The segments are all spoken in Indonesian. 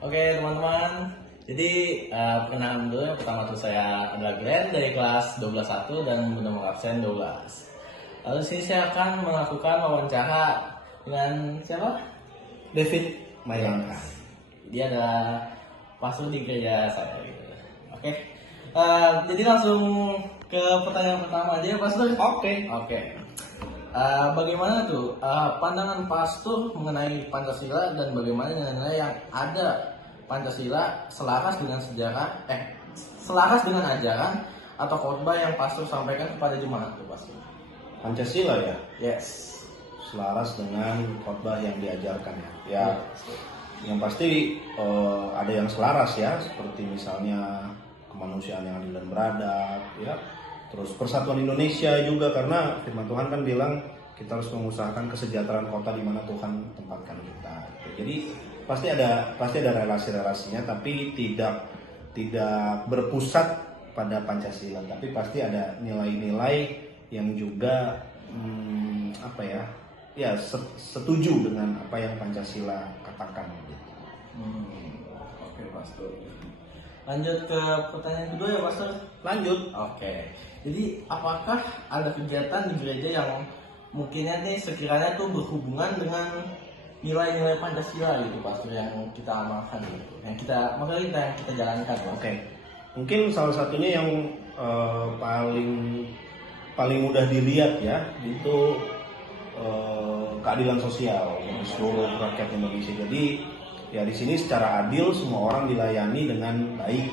Oke teman-teman, jadi perkenalan dulu. Yang pertama tuh saya adalah Glenn dari kelas 12.1 dan nomor absen 12. Lalu sini saya akan melakukan wawancara dengan siapa? David Mailangka. Dia adalah pastor di gereja saya gitu. Oke, jadi langsung ke pertanyaan pertama aja ya pastor. Oke. Bagaimana tuh pandangan pastor mengenai Pancasila dan bagaimana nilai yang ada Pancasila selaras dengan selaras dengan ajaran atau khotbah yang pastor sampaikan kepada jemaat tuh pastor? Pancasila ya, Yes. selaras dengan khotbah yang diajarkan ya. Yang pasti ada yang selaras ya, seperti misalnya kemanusiaan yang adil dan beradab ya. Terus persatuan Indonesia juga, karena firman Tuhan kan bilang kita harus mengusahakan kesejahteraan kota di mana Tuhan tempatkan kita. Jadi pasti ada relasi-relasinya, tapi tidak berpusat pada Pancasila, tapi pasti ada nilai-nilai yang juga setuju dengan apa yang Pancasila katakan gitu. Oke, pastor. Lanjut ke pertanyaan kedua ya pastor. Lanjut. Oke. Jadi apakah ada kegiatan di gereja yang mungkinnya nih sekiranya tuh berhubungan dengan nilai-nilai Pancasila gitu pastor, yang kita amalkan gitu, yang kita jalankan? Oke. Mungkin salah satunya yang paling mudah dilihat ya, itu keadilan sosial bagi seluruh rakyat Indonesia. Jadi ya di sini secara adil semua orang dilayani dengan baik,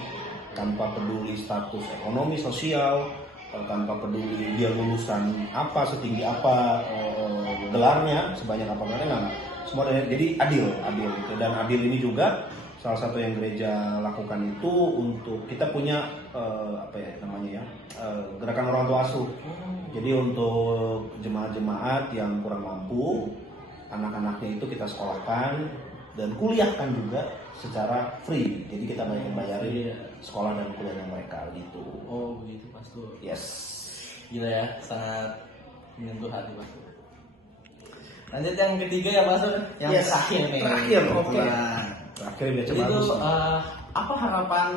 tanpa peduli status ekonomi sosial, tanpa peduli dia lulusan apa, setinggi apa gelarnya, sebanyak apa gelarnya, semua jadi adil gitu. Dan adil ini juga salah satu yang gereja lakukan itu untuk kita punya gerakan orang tua asuh. Jadi untuk jemaat-jemaat yang kurang mampu, anak-anaknya itu kita sekolahkan dan kuliahkan juga secara free. Jadi kita bayarin sekolah dan kuliahnya mereka gitu. Oh begitu pastor. Yes. Gila ya, sangat menyentuh hati pastor. Lanjut yang ketiga ya pastor, yang Yes. terakhir nih. Terakhir, oke. Nah, Terakhir biasa jadi itu bagus. apa harapan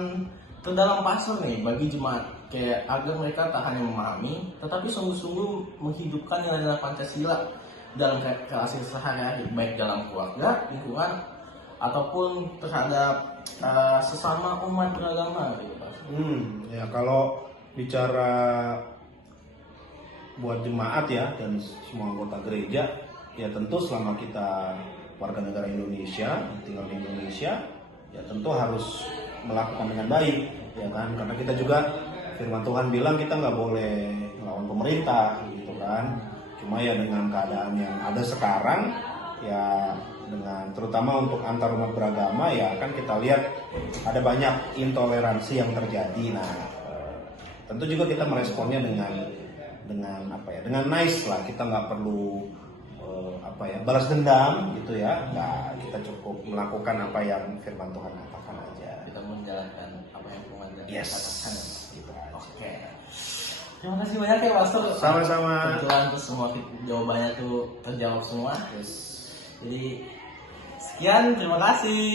terdalam pastor nih bagi jemaat, kayak agar mereka tak hanya memahami tetapi sungguh-sungguh menghidupkan nilai-nilai Pancasila dalam relasi sehari-hari, baik dalam keluarga, lingkungan, ataupun terhadap sesama umat beragama gitu pastor. Ya kalau bicara buat jemaat ya dan semua anggota gereja, ya tentu selama kita warga negara Indonesia, tinggal di Indonesia, ya tentu harus melakukan dengan baik, ya kan? Karena kita juga firman Tuhan bilang kita nggak boleh melawan pemerintah, gitu kan? Cuma ya dengan keadaan yang ada sekarang, ya dengan terutama untuk antar umat beragama, ya kan kita lihat ada banyak intoleransi yang terjadi. Nah, tentu juga kita meresponnya dengan nice lah. Kita nggak perlu balas dendam gitu ya. Nah, kita cukup melakukan apa yang firman Tuhan katakan aja. Kita menjalankan apa yang Tuhan katakan. Gitu. Oke. Terima kasih banyak ya pastor. Sama-sama. Kebetulan tuh semua jawabannya tuh terjawab semua. Yes. Jadi sekian, terima kasih.